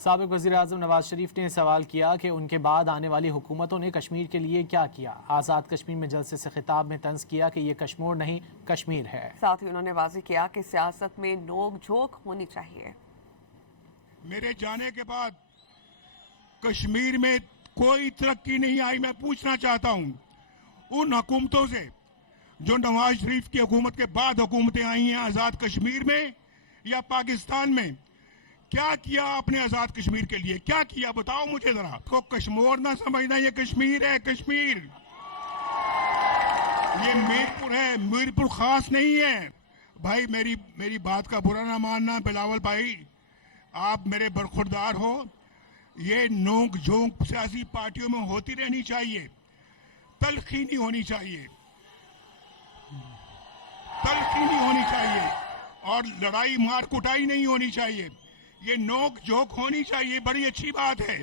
سابق وزیراعظم نواز شریف نے سوال کیا کہ ان کے بعد آنے والی حکومتوں نے کشمیر کے لیے کیا کیا۔ آزاد کشمیر میں جلسے سے خطاب میں طنز کیا کہ یہ کشمور نہیں کشمیر ہے۔ ساتھ ہی انہوں نے واضح کیا کہ سیاست میں نوک جھوک ہونی چاہیے۔ میرے جانے کے بعد کشمیر میں کوئی ترقی نہیں آئی۔ میں پوچھنا چاہتا ہوں ان حکومتوں سے جو نواز شریف کی حکومت کے بعد حکومتیں آئی ہیں آزاد کشمیر میں یا پاکستان میں، کیا کیا آپ نے آزاد کشمیر کے لیے؟ کیا کیا بتاؤ مجھے ذرا۔ کو کشمور نہ سمجھنا، یہ کشمیر ہے، کشمیر یہ میرپور ہے، میرپور خاص نہیں ہے۔ بھائی میری بات کا برا نہ ماننا، بلاول بھائی آپ میرے برخوردار ہو۔ یہ نوک جھونک سیاسی پارٹیوں میں ہوتی رہنی چاہیے، تلخی نہیں ہونی چاہیے، تلخی نہیں ہونی چاہیے اور لڑائی مار کٹائی نہیں ہونی چاہیے۔ یہ نوک جھونک ہونی چاہیے، بڑی اچھی بات ہے۔